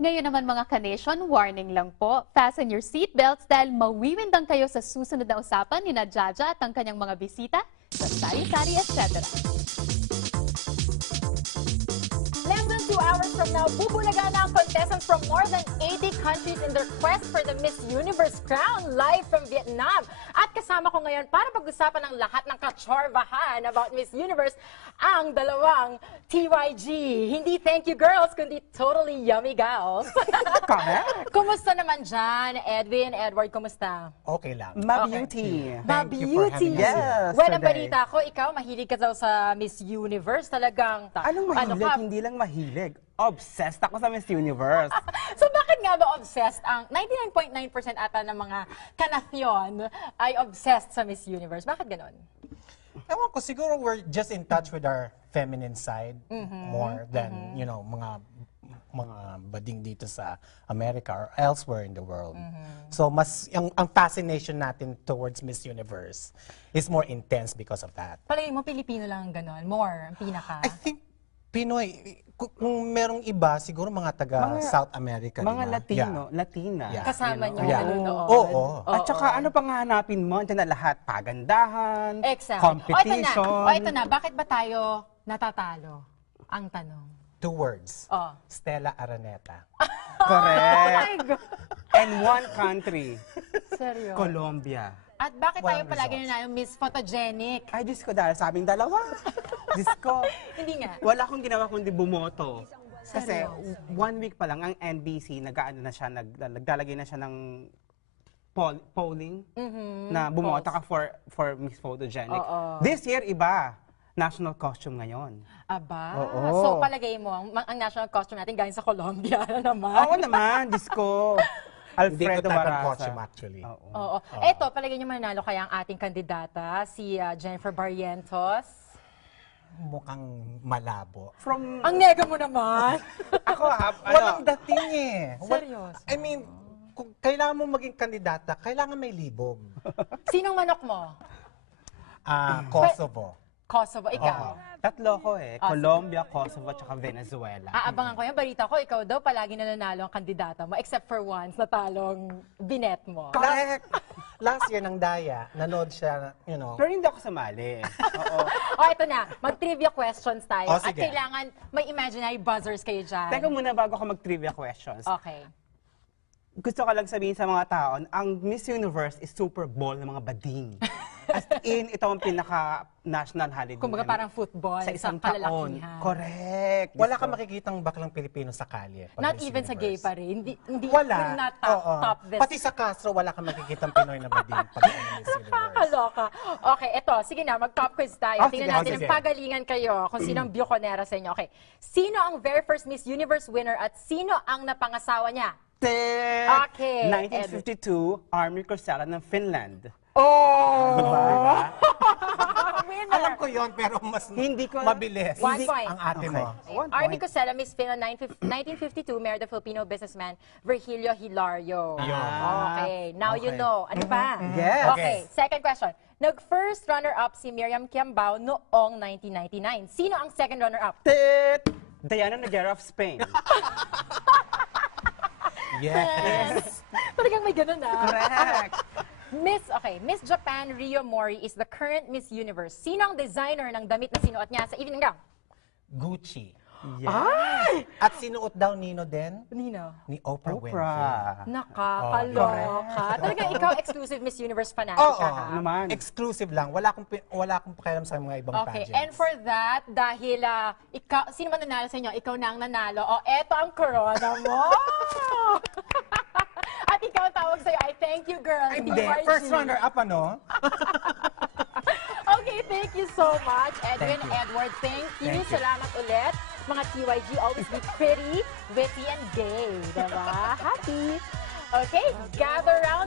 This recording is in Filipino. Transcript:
Ngayon naman mga ka-nation, warning lang po. Fasten your seatbelts dahil mawiwindang kayo sa susunod na usapan ni Jaja at ang kanyang mga bisita sa Sari-Sari, etc. Less than 2 hours from now, bubulaga na ang contestants from more than 80 countries in their quest for the Miss Universe crown live from Vietnam. At kasama ko ngayon para pag-usapan ng lahat ng kachorbahan about Miss Universe, ang dalawang TYG. Hindi thank you girls, kundi totally yummy gals. Correct. Kumusta naman dyan, Edwin, Edward, kumusta? Okay lang. Ma-beauty. Thank you for having us Yes. Well, ang today. balita ko, ikaw, mahilig ka daw sa Miss Universe. Talagang, Anong mahilig? ka? Hindi lang mahilig. Obsessed ako sa Miss Universe. So bakit nga ba obsessed ang 99.9% ata ng mga kanasyon ay obsessed sa Miss Universe? Bakit ganon? Ewan ko, siguro we're just in touch with our feminine side more than, you know, mga bading dito sa America or elsewhere in the world. So mas ang fascination natin towards Miss Universe is more intense because of that. Palagi mo, Pilipino lang ang ganon? More, ang pinaka? I think Pinoy, kung merong iba, siguro mga taga South America. Mga di ba? Latino, Latina. Yeah. Kasama niyo Yeah. nanonood? Oo. At saka ano pang hanapin mo? Ito na lahat. Pagandahan, Exactly. competition. O ito na, bakit ba tayo natatalo? Ang tanong. 2 words. Oh. Stella Araneta. Correct. God! And one country, Seryo? Colombia. At bakit tayo Walang palagi results. nanalo Miss Photogenic? Ay, Diyos ko, dahil sabing dalawa. Diyos ko. Hindi nga. Wala akong ginawa kundi bumoto. Kasi Seryo? 1 week pa lang ang NBC nag-aano na siya, naglalagay na siya ng polling na bumoto ka for Miss Photogenic. Oo. This year iba, national costume ngayon. Aba, Oo. so palagay mo, ang national costume natin galing sa Colombia na naman. Oo naman, Diyos ko. Hindi ko Alfredo type of Barraza. costume actually. Oo. Oo. Eto, palagay niyo mananalo kaya ang ating kandidata, si Jennifer Barrientos. Mukhang malabo. From, Ang nega mo naman! ako Walang dating eh. Seryoso? I mean, kung kailangan mo maging kandidata, kailangan may libog. Sinong manok mo? Kosovo. Kosovo, ikaw. tatlo ko eh. Colombia, Kosovo, at Venezuela. Aabangan ko yan. Balita ko, ikaw daw palagi nananalo ang kandidata mo, except for once, natalong binet mo. Correct. Last year ng Daya, nanood siya, you know. Pero hindi ako sumali. Oo. O, ito na. Mag-trivia questions tayo. O, At sige. kailangan may imaginary buzzers kayo dyan. Teka muna bago ako mag-trivia questions. Okay. Gusto ko lang sabihin sa mga tao, ang Miss Universe is Super Bowl ng mga bading. As in, ito ang pinaka-national holiday. Kumbaga parang football sa isang sa taon. kalalakihan. Correct. Wala kang makikitang baklang Pilipino sa kalye. pag Not Miss even sa gay Universe. pa rin. Hindi Wala. will not Oo. top this. Pati sa Castro, wala kang makikitang Pinoy na bading pag Miss Universe. Kaloka. Okay, eto. Sige na, mag-top quiz tayo. Oh, Tingnan sige, natin sige. ang pagalingan kayo kung sino ang bukonera sa inyo. Okay. Sino ang very first Miss Universe winner at sino ang napangasawa niya? Okay, 1952, Army Corsella ng Finland. Oh! Diba? Winner! Alam ko yon pero mas Hindi ko- mabilis 1 point. ang ate mo. One Army point. Cosella, Miss Finland, 1952, married the Filipino businessman Virgilio Hilario. Yun. Okay, now you Okay. know. Ano pa? Yes. Okay, second question. Nag-first runner-up si Miriam Kiambao noong 1999. Sino ang second runner-up? Tit! Diana Noguera of Spain. Yes. Talagang may ganun ah. Correct. Miss Japan Rio Mori is the current Miss Universe. Sino ang designer ng damit na sinuot niya sa evening gown? Gucci. Yes. At sinuot daw Nino din Nino. ni Oprah Winfrey. Oprah. Nakakaloka. Talagang ikaw exclusive Miss Universe fanatic Oo, ka ha? naman. exclusive lang. Wala akong pakialam sa mga ibang Okay, pageants. and for that, dahil ikaw, sino man nanalo sa inyo? Ikaw na ang nanalo. O, eto ang corona mo! At ikaw ang tawag sa'yo, I thank you, girl. Ay, hindi. TYG. First runner-up, ano? Okay, thank you so much, Edwin, Thank you. Edward. Thank you. Thank you. Salamat ulit. Mga TYG, always be pretty, witty, and gay. Diba? Happy. Okay, gather round.